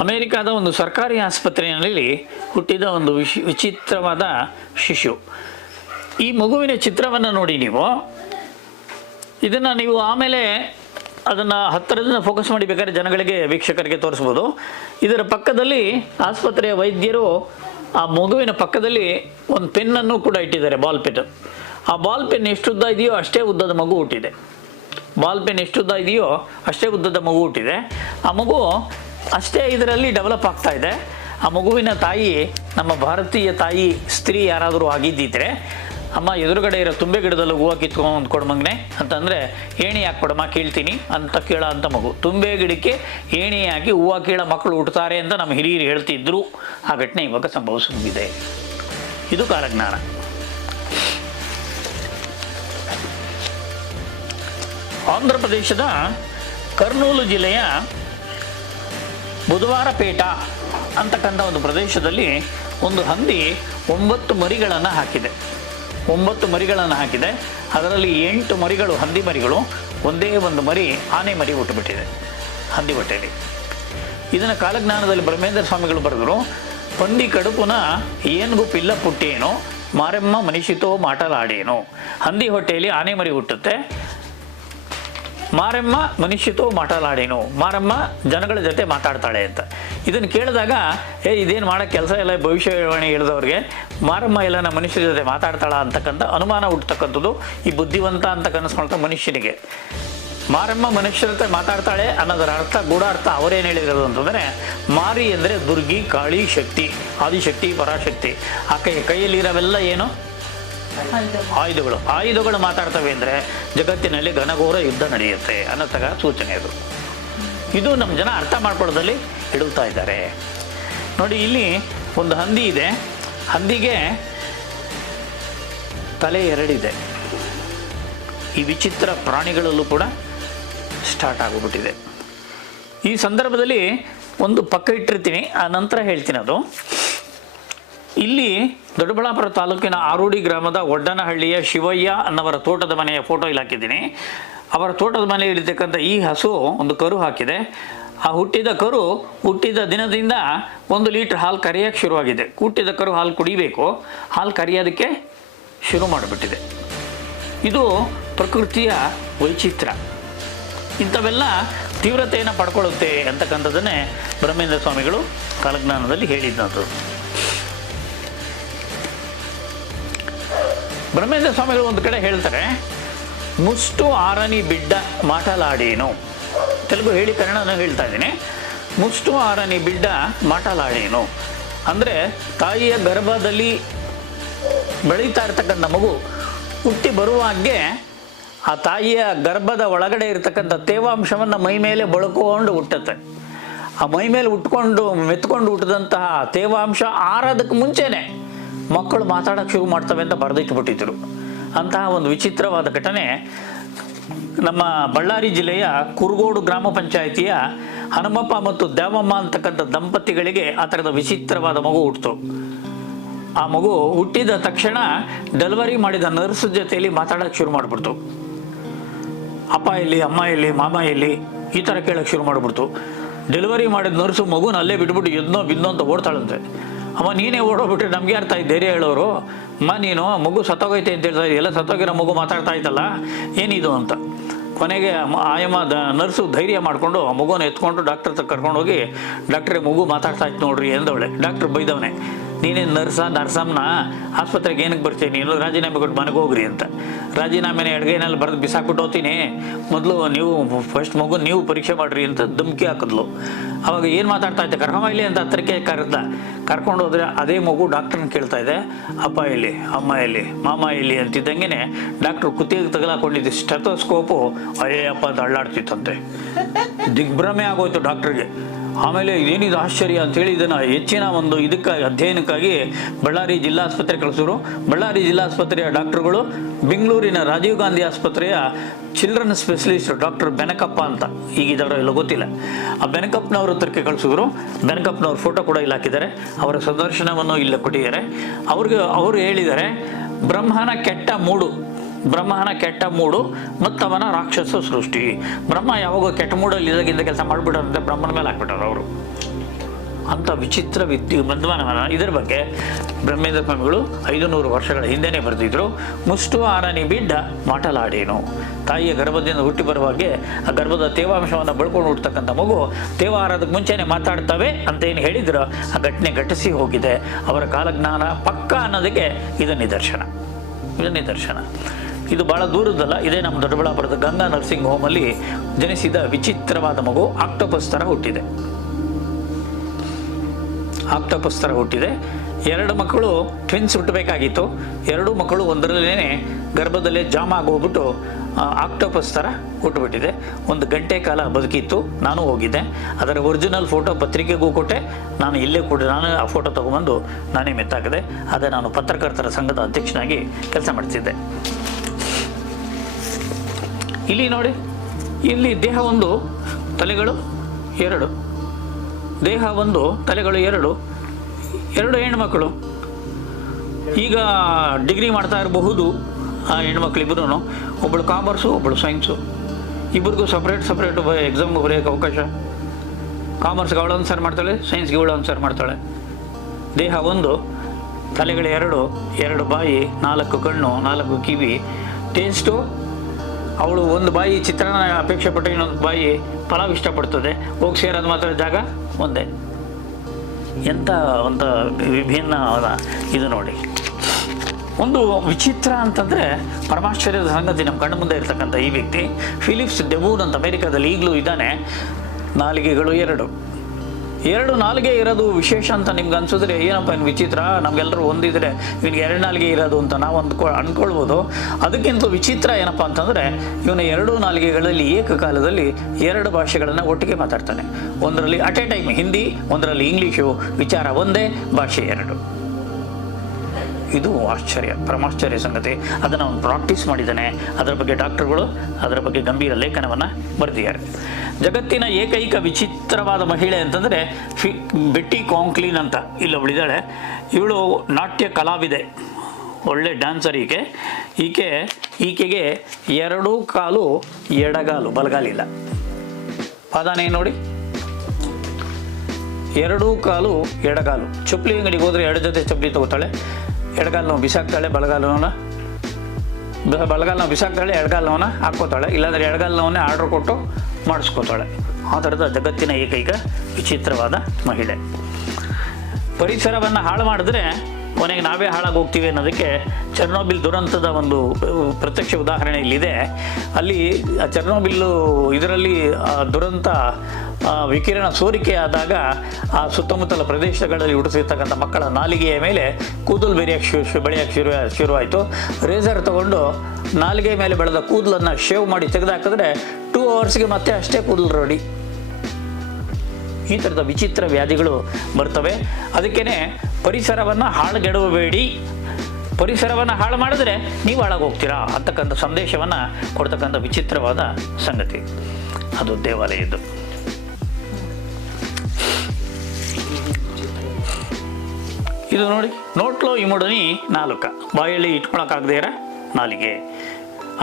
ಅಮೇರಿಕಾದ ಒಂದು ಸರ್ಕಾರಿ ಆಸ್ಪತ್ರೆಯಲ್ಲಿ ಹುಟ್ಟಿದ ಒಂದು ವಿಶ್, ವಿಚಿತ್ರವಾದ ಶಿಶು. ಈ ಮಗುವಿನ ಚಿತ್ರವನ್ನು ನೋಡಿ ನೀವು. ಇದನ್ನು ನೀವು ಆಮೇಲೆ ಅದನ್ನು ಹತ್ತಿರದಿಂದ ಫೋಕಸ್ ಮಾಡಿ ಬೇಕಾದ್ರೆ ಜನಗಳಿಗೆ, ವೀಕ್ಷಕರಿಗೆ ತೋರಿಸ್ಬೋದು. ಇದರ ಪಕ್ಕದಲ್ಲಿ ಆಸ್ಪತ್ರೆಯ ವೈದ್ಯರು ಆ ಮಗುವಿನ ಪಕ್ಕದಲ್ಲಿ ಒಂದು ಪೆನ್ನನ್ನು ಕೂಡ ಇಟ್ಟಿದ್ದಾರೆ ಬಾಲ್ ಪೆನ್ ಆ ಬಾಲ್ ಪೆನ್ ಎಷ್ಟು ಉದ್ದ ಇದೆಯೋ ಅಷ್ಟೇ ಉದ್ದದ ಮಗು ಹುಟ್ಟಿದೆ. ಬಾಲ್ ಪೆನ್ ಎಷ್ಟು ಉದ್ದ ಇದೆಯೋ ಅಷ್ಟೇ ಉದ್ದದ ಮಗು ಹುಟ್ಟಿದೆ. ಆ ಮಗು ಅಷ್ಟೇ ಇದರಲ್ಲಿ ಡೆವಲಪ್ ಆಗ್ತಾ ಇದೆ. ಆ ಮಗುವಿನ ತಾಯಿ, ನಮ್ಮ ಭಾರತೀಯ ತಾಯಿ, ಸ್ತ್ರೀ ಯಾರಾದರೂ ಆಗಿದ್ದಿದ್ರೆ, ಅಮ್ಮ ಎದುರುಗಡೆ ಇರೋ ತುಂಬೆ ಗಿಡದಲ್ಲಿ ಹೂವು ಕಿತ್ಕೊಂಡು ಕೊಡು ಮಗನೆ, ಅಂತಂದರೆ ಏಣಿ ಹಾಕಿ ಕೊಡಮ್ಮ ಕೇಳ್ತೀನಿ ಅಂತ ಕೇಳೋ ಅಂತ ಮಗು. ತುಂಬೆ ಗಿಡಕ್ಕೆ ಏಣಿ ಹಾಕಿ ಹೂವು ಕೀಳ ಮಕ್ಕಳು ಹುಟ್ಟುತ್ತಾರೆ ಅಂತ ನಮ್ಮ ಹಿರಿಯರು ಹೇಳ್ತಿದ್ರು. ಆ ಘಟನೆ ಇವಾಗ ಸಂಭವಿಸಿದೆ ಇದು ಕಾಲಜ್ಞಾನ. ಆಂಧ್ರ ಪ್ರದೇಶದ ಕರ್ನೂಲು ಜಿಲ್ಲೆಯ ಬುಧವಾರಪೇಟ ಅಂತಕ್ಕಂಥ ಒಂದು ಪ್ರದೇಶದಲ್ಲಿ ಒಂದು ಹಂದಿ ಒಂಬತ್ತು ಮರಿಗಳನ್ನು ಹಾಕಿದೆ. ಒಂಬತ್ತು ಮರಿಗಳನ್ನು ಹಾಕಿದೆ. ಅದರಲ್ಲಿ ಎಂಟು ಮರಿಗಳು, ಹಂದಿ ಮರಿಗಳು, ಒಂದೇ ಒಂದು ಮರಿ ಆನೆ ಮರಿ ಹುಟ್ಟುಬಿಟ್ಟಿದೆ. ಹಂದಿ ಹೊಟ್ಟೆಯಲ್ಲಿ. ಇದನ್ನು ಕಾಲಜ್ಞಾನದಲ್ಲಿ ಬ್ರಹ್ಮೇಂದ್ರ ಸ್ವಾಮಿಗಳು ಬರೆದರು ಪಂದಿ ಕಡುಪುನ ಏನು ಪಿಲ್ಲ ಪುಟ್ಟೇನು, ಮಾರಮ್ಮ ಮನಿಷಿತೋ ಮಾಟಲಾಡೇನು. ಹಂದಿ ಹೊಟ್ಟೆಯಲ್ಲಿ ಆನೆ ಮರಿ ಹುಟ್ಟುತ್ತೆ ಮಾರಮ್ಮ ಮನುಷ್ಯತೋ ಮಾಟಲಾಡೇನು ಮಾರಮ್ಮ ಜನಗಳ ಜೊತೆ ಮಾತಾಡ್ತಾಳೆ ಅಂತ. ಇದನ್ನು ಕೇಳಿದಾಗ, ಏ, ಇದೇನು ಮಾಡೋ ಕೆಲಸ ಎಲ್ಲ ಭವಿಷ್ಯವಾಣಿ ಹೇಳಿದವ್ರಿಗೆ. ಮಾರಮ್ಮ ಎಲ್ಲ ನಮ್ಮ ಮನುಷ್ಯರ ಜೊತೆ ಮಾತಾಡ್ತಾಳ ಅಂತಕ್ಕಂಥ ಅನುಮಾನ ಹುಟ್ಟತಕ್ಕಂಥದ್ದು, ಈ ಬುದ್ಧಿವಂತ ಅಂತ ಕನಸ್ಕೊಳ್ತಾ ಮನುಷ್ಯನಿಗೆ. ಮಾರಮ್ಮ ಮನುಷ್ಯರ ಜೊತೆ ಮಾತಾಡ್ತಾಳೆ ಅನ್ನೋದರ ಅರ್ಥ, ಗೂಢಾರ್ಥ ಅವರೇನು ಹೇಳಿರೋದು ಅಂತಂದರೆ, ಮಾರಿ ಅಂದರೆ ದುರ್ಗಿ, ಕಾಳಿ, ಶಕ್ತಿ, ಆದಿಶಕ್ತಿ, ಪರಾಶಕ್ತಿ. ಆ ಕೈ ಕೈಯಲ್ಲಿರೋವೆಲ್ಲ ಏನು? ಆಯುಧಗಳು. ಆಯುಧಗಳು ಮಾತಾಡ್ತವೆ ಅಂದರೆ ಜಗತ್ತಿನಲ್ಲಿ ಘನಘೋರ ಯುದ್ಧ ನಡೆಯುತ್ತೆ ಅನ್ನೋತಗ ಸೂಚನೆ ಅದು. ಇದು ನಮ್ಮ ಜನ ಅರ್ಥ ಮಾಡ್ಕೊಳ್ಳೋದಲ್ಲಿ ಇಡುತ್ತಾ ಇದ್ದಾರೆ. ನೋಡಿ, ಇಲ್ಲಿ ಒಂದು ಹಂದಿ ಇದೆ. ಹಂದಿಗೆ ತಲೆ ಎರಡಿದೆ. ಈ ವಿಚಿತ್ರ ಪ್ರಾಣಿಗಳಲ್ಲೂ ಕೂಡ ಸ್ಟಾರ್ಟ್ ಆಗಿಬಿಟ್ಟಿದೆ. ಈ ಸಂದರ್ಭದಲ್ಲಿ ಒಂದು ಪಕ್ಕ ಇಟ್ಟಿರ್ತೀನಿ, ಆ ನಂತರ ಹೇಳ್ತೀನಿ ಅದು. ಇಲ್ಲಿ ದೊಡ್ಡಬಳ್ಳಾಪುರ ತಾಲೂಕಿನ ಆರೂಡಿ ಗ್ರಾಮದ ಒಡ್ಡನಹಳ್ಳಿಯ ಶಿವಯ್ಯ ಅನ್ನವರ ತೋಟದ ಮನೆಯ ಫೋಟೋ ಇಲ್ಲಿ ಅವರ ತೋಟದ ಮನೆಯಲ್ಲಿರ್ತಕ್ಕಂಥ ಈ ಹಸು ಒಂದು ಕರು ಹಾಕಿದೆ. ಆ ಹುಟ್ಟಿದ ಕರು ಹುಟ್ಟಿದ ದಿನದಿಂದ ಒಂದು ಲೀಟ್ರ್ ಹಾಲು ಕರಿಯೋಕ್ಕೆ ಶುರುವಾಗಿದೆ. ಹುಟ್ಟಿದ ಕರು ಹಾಲು ಕುಡಿಬೇಕು. ಹಾಲು ಕರಿಯೋದಕ್ಕೆ ಶುರು ಮಾಡಿಬಿಟ್ಟಿದೆ. ಇದು ಪ್ರಕೃತಿಯ ವೈಚಿತ್ರ. ಇಂಥವೆಲ್ಲ ತೀವ್ರತೆಯನ್ನು ಪಡ್ಕೊಳ್ಳುತ್ತೆ ಅಂತಕ್ಕಂಥದ್ದನ್ನೇ ಬ್ರಹ್ಮೇಂದ್ರ ಸ್ವಾಮಿಗಳು ಕಾಲಜ್ಞಾನದಲ್ಲಿ ಹೇಳಿದ್ದಂಥದ್ದು ಬ್ರಹ್ಮೇಂದ್ರ ಸ್ವಾಮಿಗಳು ಒಂದು ಕಡೆ ಹೇಳ್ತಾರೆ, ಮುಷ್ಟು ಆರನಿ ಬಿಡ್ಡ ಮಾಟಲಾಡೇನು ತೆಲುಗು ಹೇಳಿ ಕನ್ನಡನ ಹೇಳ್ತಾ ಇದ್ದೀನಿ. ಮುಷ್ಟು ಆರನಿ ಬಿಡ್ಡ ಮಾಟಲಾಡೇನು ಅಂದರೆ ತಾಯಿಯ ಗರ್ಭದಲ್ಲಿ ಬೆಳೀತಾ ಇರ್ತಕ್ಕಂಥ ಮಗು ಹುಟ್ಟಿ ಬರುವಾಗೆ ಆ ತಾಯಿಯ ಗರ್ಭದ ಒಳಗಡೆ ಇರತಕ್ಕಂಥ ತೇವಾಂಶವನ್ನು ಮೈ ಮೇಲೆ ಬಳಕೊಂಡು ಹುಟ್ಟುತ್ತೆ. ಆ ಮೈ ಮೇಲೆ ಉಟ್ಕೊಂಡು ಮೆತ್ಕೊಂಡು ಹುಟ್ಟಿದಂತಹ ತೇವಾಂಶ ಆರೋದಕ್ಕೆ ಮುಂಚೆನೆ ಮಕ್ಕಳು ಮಾತಾಡೋಕ್ಕೆ ಶುರು ಮಾಡ್ತವೆ ಅಂತ ಬರೆದಿಟ್ಬಿಟ್ಟಿದ್ರು ಅಂತಹ ಒಂದು ವಿಚಿತ್ರವಾದ ಘಟನೆ. ನಮ್ಮ ಬಳ್ಳಾರಿ ಜಿಲ್ಲೆಯ ಕುರುಗೋಡು ಗ್ರಾಮ ಪಂಚಾಯಿತಿಯ ಹನುಮಪ್ಪ ಮತ್ತು ದೇವಮ್ಮ ಅಂತಕ್ಕಂಥ ದಂಪತಿಗಳಿಗೆ ಆ ಥರದ ವಿಚಿತ್ರವಾದ ಮಗು ಹುಟ್ಟಿತು ಆ ಮಗು ಹುಟ್ಟಿದ ತಕ್ಷಣ ಡೆಲಿವರಿ ಮಾಡಿದ ನರ್ಸ್ ಜೊತೆಯಲ್ಲಿ ಮಾತಾಡೋಕ್ಕೆ ಶುರು ಮಾಡಿಬಿಡ್ತು. ಅಪ್ಪ ಎಲ್ಲಿ ಅಮ್ಮ ಎಲ್ಲಿ ಮಾಮ ಎಲ್ಲಿ ಈ ಥರ ಕೇಳೋಕ್ಕೆ ಶುರು ಮಾಡಿಬಿಡ್ತು. ಡೆಲಿವರಿ ಮಾಡಿದ ನರ್ಸು ಮಗುನ ಅಲ್ಲೇ ಬಿಟ್ಬಿಟ್ಟು ಎದ್ನೋ ಬಿದ್ದೋ ಅಂತ ಓಡ್ತಾಳಂತೆ. ಅಮ್ಮ, ನೀನೇ ಓಡೋಗ್ಬಿಟ್ರೆ ನಮ್ಗೆ ಅರ್ಥ ಆಯ್ತು, ಧೈರ್ಯ ಹೇಳೋರು. ಅಮ್ಮ, ನೀನು ಮಗು ಸತ್ತೋಗೈತೆ ಅಂತ ಹೇಳ್ತಾ ಎಲ್ಲ ಸತ್ತೋಗಿರೋ ಮಗು ಮಾತಾಡ್ತಾ ಇತ್ತಲ್ಲ ಏನಿದು ಅಂತ. ಕೊನೆಗೆ ಆಯಮ್ಮ, ದ ನರ್ಸು ಧೈರ್ಯ ಮಾಡಿಕೊಂಡು ಆ ಮಗುನ ಎತ್ಕೊಂಡು ಡಾಕ್ಟರ್ ಹತ್ರ ಕರ್ಕೊಂಡೋಗಿ, ಡಾಕ್ಟ್ರೇ ಮಗು ಮಾತಾಡ್ತಾ ಇತ್ತು ನೋಡ್ರಿ ಎಂದವಳೆ. ಡಾಕ್ಟ್ರ್ ಬೈದವನೆ. ನೀನೇನು ನರ್ಸ ನರ್ಸಮ್ಮನ ಆಸ್ಪತ್ರೆಗೆ ಏನಕ್ಕೆ ಬರ್ತೀನಿ? ನೀನು ರಾಜೀನಾಮೆ ಕೊಟ್ಟು ಮನೆಗೆ ಹೋಗ್ರಿ ಅಂತ. ರಾಜೀನಾಮೆನ ಎಡಗೈನಲ್ಲಿ ಬರೆದು ಬಿಸಾಕ್ಬಿಟ್ಟು ಹೋಗ್ತೀನಿ. ಮೊದಲು ನೀವು ಫಸ್ಟ್ ಮಗು ನೀವು ಪರೀಕ್ಷೆ ಮಾಡಿರಿ ಅಂತ ಧುಮ್ಕಿ ಹಾಕಿದ್ಲು. ಅವಾಗ ಏನು ಮಾತಾಡ್ತಾ ಇದ್ದೆ? ಕರ್ಕೊಂಬ ಇಲ್ಲಿ ಅಂತ ಹತ್ರಕ್ಕೆ ಕರೆದ ಕರ್ಕೊಂಡು ಹೋದ್ರೆ ಅದೇ ಮಗು ಡಾಕ್ಟ್ರನ್ನ ಕೇಳ್ತಾ ಇದೆ. ಅಪ್ಪ ಇಲ್ಲಿ, ಅಮ್ಮ ಇಲ್ಲಿ, ಮಾಮ ಇಲ್ಲಿ ಅಂತಿದ್ದಂಗೆ ಡಾಕ್ಟ್ರು ಕುತ್ತಿಗೆ ತಗಲಾಕೊಂಡಿದ್ದು ಸ್ಟೆಥೋಸ್ಕೋಪು ಅಯ್ಯಪ್ಪ ಅಂತ ಅಳ್ಳಾಡ್ತಿತ್ತಂತೆ. ದಿಗ್ಭ್ರಮೆ ಆಗೋಯ್ತು ಡಾಕ್ಟ್ರಿಗೆ ಆಮೇಲೆ ಇದೇನಿದು ಆಶ್ಚರ್ಯ ಅಂತೇಳಿ ಇದನ್ನು ಹೆಚ್ಚಿನ ಒಂದು ಇದಕ್ಕಾಗಿ ಅಧ್ಯಯನಕ್ಕಾಗಿ ಬಳ್ಳಾರಿ ಜಿಲ್ಲಾಸ್ಪತ್ರೆ ಕಳಿಸಿದ್ರು ಬಳ್ಳಾರಿ ಜಿಲ್ಲಾಸ್ಪತ್ರೆಯ ಡಾಕ್ಟರ್ಗಳು, ಬೆಂಗಳೂರಿನ ರಾಜೀವ್ ಗಾಂಧಿ ಆಸ್ಪತ್ರೆಯ ಚಿಲ್ಡ್ರನ್ ಸ್ಪೆಷಲಿಸ್ಟ್ ಡಾಕ್ಟರ್ ಬೆನಕಪ್ಪ ಅಂತ. ಈಗ ಇದರ ಎಲ್ಲ ಗೊತ್ತಿಲ್ಲ. ಆ ಬೆನಕಪ್ಪನವ್ರ ಹತ್ರಕ್ಕೆ ಕಳಿಸಿದ್ರು. ಬೆನಕಪ್ಪನವ್ರ ಫೋಟೋ ಕೂಡ ಇಲ್ಲಿ ಹಾಕಿದ್ದಾರೆ. ಅವರ ಸಂದರ್ಶನವನ್ನು ಇಲ್ಲಿ ಕೊಟ್ಟಿದ್ದಾರೆ. ಅವ್ರಿಗೆ, ಅವರು ಹೇಳಿದ್ದಾರೆ, ಬ್ರಹ್ಮನ ಕೆಟ್ಟ ಮೂಡು. ಬ್ರಹ್ಮನ ಕೆಟ್ಟ ಮೂಡು ಮತ್ತವನ ರಾಕ್ಷಸ ಸೃಷ್ಟಿ. ಬ್ರಹ್ಮ ಯಾವಾಗ ಕೆಟ್ಟ ಮೂಡಲ್ಲಿ ಇದಾಗಿಂದ ಕೆಲಸ ಮಾಡಿಬಿಟ್ಟಾರಂತೆ ಬ್ರಹ್ಮನ ಮೇಲೆ ಹಾಕ್ಬಿಟ್ಟಾರ ಅವರು. ಅಂಥ ವಿಚಿತ್ರ ವಿದ್ಯು ಬಂಧವನ ಇದರ ಬಗ್ಗೆ ಬ್ರಹ್ಮೇಂದ್ರ ಸ್ವಾಮಿಗಳು ಐದು ವರ್ಷಗಳ ಹಿಂದೆನೇ ಬರೆದಿದ್ರು, ಮುಷ್ಟು ಆರನಿ ಬಿಡ್ಡ ಮಾಟಲಾಡೇನು. ತಾಯಿಯ ಗರ್ಭದಿಂದ ಹುಟ್ಟಿ ಬರುವಾಗೆ ಆ ಗರ್ಭದ ತೇವಾಂಶವನ್ನು ಬಳ್ಕೊಂಡು ಹುಡ್ತಕ್ಕಂಥ ಮಗು ತೇವ ಆರೋದಕ್ಕೆ ಮುಂಚೆನೆ ಮಾತಾಡ್ತವೆ ಅಂತ ಏನು ಹೇಳಿದ್ರು, ಆ ಘಟನೆ ಘಟಿಸಿ ಹೋಗಿದೆ. ಅವರ ಕಾಲಜ್ಞಾನ ಪಕ್ಕ ಅನ್ನೋದಕ್ಕೆ ಇದು ನಿದರ್ಶನ. ಇದು ನಿದರ್ಶನ. ಇದು ಬಹಳ ದೂರದಲ್ಲ ಇದೇ ನಮ್ಮ ದೊಡ್ಡಬಳ್ಳಾಪುರದ ಗಂಗಾ ನರ್ಸಿಂಗ್ ಹೋಮಲ್ಲಿ ಜನಿಸಿದ ವಿಚಿತ್ರವಾದ ಮಗು ಆಕ್ಟೋಪಸ್ ಥರ ಹುಟ್ಟಿದೆ. ಆಕ್ಟೋಪಸ್ ಥರ ಹುಟ್ಟಿದೆ. ಎರಡು ಮಕ್ಕಳು ಟ್ವಿನ್ಸ್ ಹುಟ್ಟಬೇಕಾಗಿತ್ತು. ಎರಡೂ ಮಕ್ಕಳು ಒಂದರಲ್ಲೇ ಗರ್ಭದಲ್ಲೇ ಜಾಮ್ ಆಗೋಗ್ಬಿಟ್ಟು ಆಕ್ಟೋಪಸ್ ಥರ ಹುಟ್ಟುಬಿಟ್ಟಿದೆ ಒಂದು ಗಂಟೆ ಕಾಲ ಬದುಕಿತ್ತು, ನಾನು ಹೋಗಿದ್ದೆ. ಅದರ ಒರಿಜಿನಲ್ ಫೋಟೋ ಪತ್ರಿಕೆಗೂ ಕೊಟ್ಟೆ. ನಾನು ಇಲ್ಲೇ ಕೂಡ ನಾನು ಆ ಫೋಟೋ ತೊಗೊಂಬಂದು ನಾನೇ ಮೆತ್ತಾಕಿದೆ ಅದೇ ನಾನು ಪತ್ರಕರ್ತರ ಸಂಘದ ಅಧ್ಯಕ್ಷನಾಗಿ ಕೆಲಸ ಮಾಡ್ತಿದ್ದೆ. ಇಲ್ಲಿ ನೋಡಿ, ಇಲ್ಲಿ ದೇಹ ಒಂದು, ತಲೆಗಳು ಎರಡು. ದೇಹ ಒಂದು, ತಲೆಗಳು ಎರಡು. ಎರಡು ಹೆಣ್ಮಕ್ಳು. ಈಗ ಡಿಗ್ರಿ ಮಾಡ್ತಾ ಇರಬಹುದು ಆ ಹೆಣ್ಮಕ್ಳಿಬ್ರು ಒಬ್ಬಳು ಕಾಮರ್ಸು ಒಬ್ಬಳು ಸೈನ್ಸು. ಇಬ್ಬರಿಗೂ ಸಪ್ರೇಟ್ ಸಪ್ರೇಟ್ ಎಕ್ಸಾಮ್ ಬರೆಯೋಕೆ ಅವಕಾಶ. ಕಾಮರ್ಸ್ಗೆ ಅವಳು ಆನ್ಸರ್ ಮಾಡ್ತಾಳೆ ಸೈನ್ಸ್ಗೆ ಇವಳು ಆನ್ಸರ್ ಮಾಡ್ತಾಳೆ. ದೇಹ ಒಂದು, ತಲೆಗಳು ಎರಡು. ಎರಡು ಬಾಯಿ, ನಾಲ್ಕು ಕಣ್ಣು, ನಾಲ್ಕು ಕಿವಿ. ಟೇಸ್ಟು ಅವಳು ಒಂದು ಬಾಯಿ ಚಿತ್ರಾನ್ನ ಅಪೇಕ್ಷೆ ಪಟ್ಟು ಇನ್ನೊಂದು ಬಾಯಿ ಪಲಾವ್ ಇಷ್ಟಪಡ್ತದೆ. ಹೋಗಿ ಸೇರೋದು ಮಾತ್ರ ಜಾಗ ಒಂದೇ. ಎಂಥ ಒಂದು ವಿಭಿನ್ನ ಇದು ನೋಡಿ. ಒಂದು ವಿಚಿತ್ರ ಅಂತಂದರೆ ಪರಮಾಶ್ಚರ್ಯದ ಸಂಗತಿ ನಮ್ಮ ಕಣ್ಣು ಮುಂದೆ ಇರ್ತಕ್ಕಂಥ ಈ ವ್ಯಕ್ತಿ. ಫಿಲಿಪ್ಸ್ ಡೆಬೂನ್ ಅಂತ ಅಮೆರಿಕಾದಲ್ಲಿ ಈಗಲೂ ಇದ್ದಾನೆ. ನಾಲಿಗೆಗಳು ಎರಡು. ಎರಡು ನಾಲ್ಗೆ ಇರೋದು ವಿಶೇಷ ಅಂತ ನಿಮ್ಗೆ ಅನ್ಸಿದ್ರೆ ಏನಪ್ಪ ಇನ್ನು ವಿಚಿತ್ರ? ನಮ್ಗೆಲ್ಲರೂ ಒಂದಿದ್ರೆ ಇವನಿಗೆ ಎರಡು ನಾಲ್ಗೆ ಇರೋದು ಅಂತ ನಾವು ಅಂದ್ಕೊ ಅಂದ್ಕೊಳ್ಬೋದು ಅದಕ್ಕಿಂತ ವಿಚಿತ್ರ ಏನಪ್ಪ ಅಂತಂದರೆ ಇವನು ಎರಡು ನಾಲಿಗೆಗಳಲ್ಲಿ ಏಕಕಾಲದಲ್ಲಿ ಎರಡು ಭಾಷೆಗಳನ್ನು ಒಟ್ಟಿಗೆ ಮಾತಾಡ್ತಾನೆ. ಒಂದರಲ್ಲಿ ಅಟ್ ಎ ಟೈಮ್ ಹಿಂದಿ, ಒಂದರಲ್ಲಿ ಇಂಗ್ಲೀಷು, ವಿಚಾರ ಒಂದೇ, ಭಾಷೆ ಎರಡು. ಇದು ಆಶ್ಚರ್ಯ, ಪರಮಾಶ್ಚರ್ಯ ಸಂಗತಿ. ಅದನ್ನು ಅವನು ಪ್ರಾಕ್ಟೀಸ್ ಮಾಡಿದ್ದಾನೆ ಅದರ ಬಗ್ಗೆ ಡಾಕ್ಟರ್ಗಳು ಅದರ ಬಗ್ಗೆ ಗಂಭೀರ ಲೇಖನವನ್ನು ಬರೆದಿದ್ದಾರೆ. ಜಗತ್ತಿನ ಏಕೈಕ ವಿಚಿತ್ರವಾದ ಮಹಿಳೆ ಅಂತಂದರೆ ಫಿ, ಬೆಟ್ಟಿ ಕಾಂಕ್ಲೀನ್ ಅಂತ. ಇಲ್ಲೊಬ್ಳಿದ್ದಾಳೆ ಇವಳು ನಾಟ್ಯ ಕಲಾವಿದೆ. ಒಳ್ಳೆ ಡ್ಯಾನ್ಸರ್ ಈಕೆ. ಈಕೆ, ಈಕೆಗೆ ಎರಡೂ ಕಾಲು ಎಡಗಾಲು, ಬಲಗಾಲಿಲ್ಲ. ಪಾದಾನೇ ನೋಡಿ. ಎರಡೂ ಕಾಲು ಎಡಗಾಲು. ಚಪ್ಪಲಿ ಅಂಗಡಿಗೆ ಹೋದರೆ ಎರಡು ಜೊತೆ ಚಪ್ಪಲಿ ತಗೋತಾಳೆ. ಎಡಗಾಲನ ಬಿಸಾಕ್ತಾಳೆ ಬಲಗಾಲ್ ನೋವನ್ನ ಬಲಗಾಲ್ ನೋವು ಬಿಸಾಕ್ತಾಳೆ ಹಾಕೋತಾಳೆ ಹಾಕ್ಕೋತಾಳೆ, ಇಲ್ಲಾಂದ್ರೆ ಎಡಗಾಲನವನ್ನೇ ಆರ್ಡ್ರ್ ಕೊಟ್ಟು ಮಾಡಿಸ್ಕೋತಾಳೆ. ಆ ಥರದ ಜಗತ್ತಿನ ಏಕೈಕ ವಿಚಿತ್ರವಾದ ಮಹಿಳೆ. ಪರಿಸರವನ್ನು ಹಾಳು ಮಾಡಿದ್ರೆ ಕೊನೆಗೆ ನಾವೇ ಹಾಳಾಗಿ ಹೋಗ್ತೀವಿ ಅನ್ನೋದಕ್ಕೆ ಚರ್ನೋಬಿಲ್ ದುರಂತದ ಒಂದು ಪ್ರತ್ಯಕ್ಷ ಉದಾಹರಣೆ ಇಲ್ಲಿದೆ. ಅಲ್ಲಿ ಚರ್ನೋಬಿಲ್ಲು ಇದರಲ್ಲಿ ದುರಂತ ವಿಕಿರಣ ಸೋರಿಕೆ ಆದಾಗ ಆ ಸುತ್ತಮುತ್ತಲ ಪ್ರದೇಶಗಳಲ್ಲಿ ಹುಟ್ಟಿಸಿರ್ತಕ್ಕಂಥ ಮಕ್ಕಳ ನಾಲಿಗೆಯ ಮೇಲೆ ಕೂದಲು ಬೆರೆಯಕ್ಕೆ ಶು ಬೆಳೆಯೋಕ್ಕೆ ಶುರು, ಶುರುವಾಯಿತು. ರೇಸರ್ ತಗೊಂಡು ನಾಲಿಗೆ ಮೇಲೆ ಬೆಳೆದ ಕೂದಲನ್ನು ಶೇವ್ ಮಾಡಿ ತೆಗೆದುಹಾಕಿದ್ರೆ ಟೂ ಅವರ್ಸ್ಗೆ ಮತ್ತೆ ಅಷ್ಟೇ ಕೂದಲು ರೆಡಿ ಈ ಥರದ ವಿಚಿತ್ರ ವ್ಯಾಧಿಗಳು ಬರ್ತವೆ. ಅದಕ್ಕೇ ಪರಿಸರವನ್ನು ಹಾಳುಗೆಡವಬೇಡಿ. ಪರಿಸರವನ್ನು ಹಾಳು ಮಾಡಿದ್ರೆ ನೀವು ಹಾಳಾಗೋಗ್ತೀರಾ ಅಂತಕ್ಕಂಥ ಸಂದೇಶವನ್ನು ಕೊಡ್ತಕ್ಕಂಥ ವಿಚಿತ್ರವಾದ ಸಂಗತಿ. ಅದು ದೇವಾಲಯದ್ದು. ಇದು ನೋಡಿ, ನೋಟ್ಲೋ ಇಮುಡನಿ ನಾಲ್ಕ. ಬಾಯಲ್ಲಿ ಇಟ್ಕೊಳಕ್ಕಾಗದೇ ಇರ? ನಾಲಿಗೆ.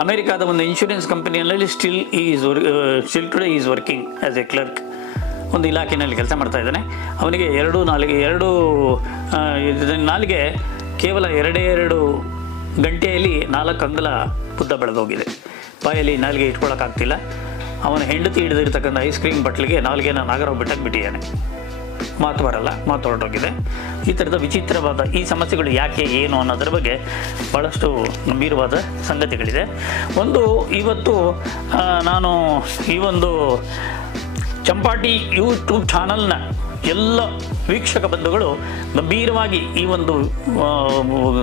ಅಮೆರಿಕಾದ ಒಂದು ಇನ್ಶೂರೆನ್ಸ್ ಕಂಪನಿಯಲ್ಲಿ still is still today is working as a clerk ಒಂದು ಇಲಾಖೆಯಲ್ಲಿ ಕೆಲಸ ಮಾಡ್ತಾ ಇದ್ದಾನೆ. ಅವನಿಗೆ ಎರಡು ನಾಲಿಗೆ ಎರಡು ನಾಲಿಗೆ ಕೇವಲ ಎರಡೇ ಎರಡು ಗಂಟೆಯಲ್ಲಿ ನಾಲ್ಕು ಅಂಗಲ ಉದ್ದ ಬೆಳೆದೋಗಿದೆ. ಬಾಯಲ್ಲಿ ನಾಲಿಗೆ ಇಟ್ಕೊಳಕ್ಕಾಗ್ತಿಲ್ಲ. ಅವನ ಹೆಂಡತಿ ಹಿಡಿದಿರ್ತಕ್ಕಂಥ ಐಸ್ ಕ್ರೀಮ್ ಬಟ್ಲಿಗೆ ನಾಲ್ಗೆನ ನಾಗರಾವ್ ಬಿಟ್ಟಕ್ಕೆ ಬಿಟ್ಟಿದ್ದಾನೆ ಮಾತು ಬರಲ್ಲ, ಮಾತು ಹೊರಟೋಗಿದೆ. ಈ ಥರದ ವಿಚಿತ್ರವಾದ ಈ ಸಮಸ್ಯೆಗಳು ಯಾಕೆ, ಏನು ಅನ್ನೋದ್ರ ಬಗ್ಗೆ ಭಾಳಷ್ಟು ಗಂಭೀರವಾದ ಸಂಗತಿಗಳಿದೆ. ಒಂದು, ಇವತ್ತು ನಾನು ಈ ಒಂದು ಚಂಪಾಟಿ ಯೂಟ್ಯೂಬ್ ಚಾನಲ್ನ ಎಲ್ಲ ವೀಕ್ಷಕ ಬಂಧುಗಳು ಗಂಭೀರವಾಗಿ ಈ ಒಂದು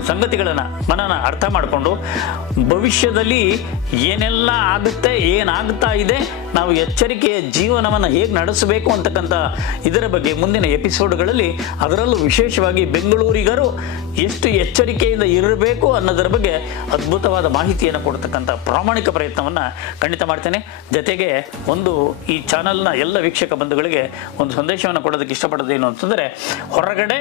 ಸಂಗತಿಗಳನ್ನು, ಮನನ ಅರ್ಥ ಮಾಡಿಕೊಂಡು ಭವಿಷ್ಯದಲ್ಲಿ ಏನೆಲ್ಲ ಆಗುತ್ತೆ, ಏನಾಗ್ತಾ ಇದೆ, ನಾವು ಎಚ್ಚರಿಕೆಯ ಜೀವನವನ್ನು ಹೇಗೆ ನಡೆಸಬೇಕು ಅಂತಕ್ಕಂಥ ಇದರ ಬಗ್ಗೆ ಮುಂದಿನ ಎಪಿಸೋಡ್ಗಳಲ್ಲಿ ಅದರಲ್ಲೂ ವಿಶೇಷವಾಗಿ ಬೆಂಗಳೂರಿಗರು ಎಷ್ಟು ಎಚ್ಚರಿಕೆಯಿಂದ ಇರಬೇಕು ಅನ್ನೋದರ ಬಗ್ಗೆ ಅದ್ಭುತವಾದ ಮಾಹಿತಿಯನ್ನು ಕೊಡ್ತಕ್ಕಂಥ ಪ್ರಾಮಾಣಿಕ ಪ್ರಯತ್ನವನ್ನು ಖಂಡಿತ ಮಾಡ್ತೇನೆ. ಜೊತೆಗೆ ಒಂದು ಈ ಚಾನಲ್ನ ಎಲ್ಲ ವೀಕ್ಷಕ ಬಂಧುಗಳಿಗೆ ಒಂದು ಸಂದೇಶವನ್ನು ಕೊಡೋದಕ್ಕೆ ಇಷ್ಟಪಡೋದೇನು ಅಂತಂದರೆ ಹೊರಗಡೆ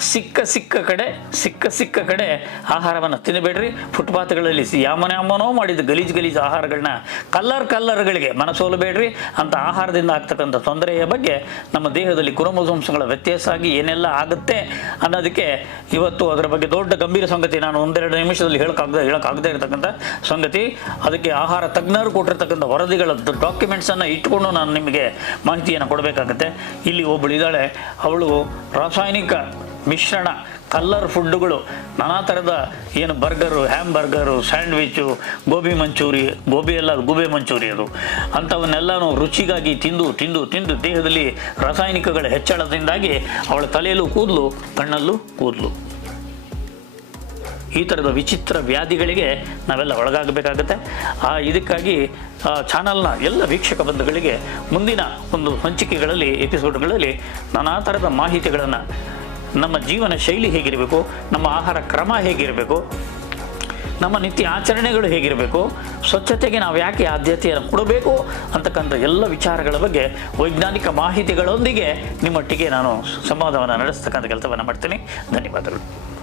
ಸಿಕ್ಕ ಸಿಕ್ಕ ಕಡೆ, ಸಿಕ್ಕ ಸಿಕ್ಕ ಕಡೆ ಆಹಾರವನ್ನು ತಿನ್ನಬೇಡ್ರಿ. ಫುಟ್ಪಾತ್ಗಳಲ್ಲಿ ಅಮ್ಮನೋ ಮಾಡಿದ ಗಲೀಜು ಗಲೀಜು ಆಹಾರಗಳನ್ನ ಕಲ್ಲರ್ ಕಲ್ಲರ್ಗಳಿಗೆ ಮನಸೋಲಬೇಡ್ರಿ. ಅಂತ ಆಹಾರದಿಂದ ಆಗ್ತಕ್ಕಂಥ ತೊಂದರೆಯ ಬಗ್ಗೆ ನಮ್ಮ ದೇಹದಲ್ಲಿ ಕುರುಮಸಂಸಗಳ ವ್ಯತ್ಯಾಸ ಆಗಿ ಏನೆಲ್ಲ ಆಗುತ್ತೆ ಅನ್ನೋದಕ್ಕೆ ಇವತ್ತು ಅದರ ಬಗ್ಗೆ ದೊಡ್ಡ ಗಂಭೀರ ಸಂಗತಿ ನಾನು ಒಂದೆರಡು ನಿಮಿಷದಲ್ಲಿ ಹೇಳಕ್ಕಾಗದೆ ಹೇಳಕ್ಕಾಗದೇ ಇರತಕ್ಕಂಥ ಸಂಗತಿ. ಅದಕ್ಕೆ ಆಹಾರ ತಜ್ಞರು ಕೊಟ್ಟಿರ್ತಕ್ಕಂಥ ವರದಿಗಳ ಡಾಕ್ಯುಮೆಂಟ್ಸನ್ನು ಇಟ್ಕೊಂಡು ನಾನು ನಿಮಗೆ ಮಾಹಿತಿಯನ್ನು ಕೊಡಬೇಕಾಗತ್ತೆ. ಇಲ್ಲಿ ಒಬ್ಬಳು ಇದ್ದಾಳೆ. ಅವಳು ರಾಸಾಯನಿಕ ಮಿಶ್ರಣ ಕಲ್ಲರ್ ಫುಡ್ಡುಗಳು ನಾನಾ ಥರದ ಏನು burger ham burger sandwich gobi manchurian, gobi ಎಲ್ಲ ಗೂಬೆ ಮಂಚೂರಿ ಅದು. ಅಂಥವನ್ನೆಲ್ಲನೂ ರುಚಿಗಾಗಿ ತಿಂದು ತಿಂದು ತಿಂದು ದೇಹದಲ್ಲಿ ರಾಸಾಯನಿಕಗಳ ಹೆಚ್ಚಳದಿಂದಾಗಿ ಅವಳ ತಲೆಯಲ್ಲೂ ಕೂದಲು, ಕಣ್ಣಲ್ಲೂ ಕೂದಲು. ಈ ಥರದ ವಿಚಿತ್ರ ವ್ಯಾಧಿಗಳಿಗೆ ನಾವೆಲ್ಲ ಒಳಗಾಗಬೇಕಾಗತ್ತೆ. ಆ ಇದಕ್ಕಾಗಿ, ಆ ಚಾನಲ್ನ ಎಲ್ಲ ವೀಕ್ಷಕ ಬಂಧುಗಳಿಗೆ ಮುಂದಿನ ಒಂದು ಹಂಚಿಕೆಗಳಲ್ಲಿ ಎಪಿಸೋಡ್ಗಳಲ್ಲಿ ನಾನಾ ಥರದ ಮಾಹಿತಿಗಳನ್ನು ನಮ್ಮ ಜೀವನ ಶೈಲಿ ಹೇಗಿರಬೇಕು, ನಮ್ಮ ಆಹಾರ ಕ್ರಮ ಹೇಗಿರಬೇಕು, ನಮ್ಮ ನಿತ್ಯ ಆಚರಣೆಗಳು ಹೇಗಿರಬೇಕು, ಸ್ವಚ್ಛತೆಗೆ ನಾವು ಯಾಕೆ ಆದ್ಯತೆಯನ್ನು ಕೊಡಬೇಕು ಅಂತಕ್ಕಂಥ ಎಲ್ಲ ವಿಚಾರಗಳ ಬಗ್ಗೆ ವೈಜ್ಞಾನಿಕ ಮಾಹಿತಿಗಳೊಂದಿಗೆ ನಿಮ್ಮೊಟ್ಟಿಗೆ ನಾನು ಸಂವಾದವನ್ನು ನಡೆಸ್ತಕ್ಕಂಥ ಕೆಲಸವನ್ನು ಮಾಡ್ತೀನಿ. ಧನ್ಯವಾದಗಳು.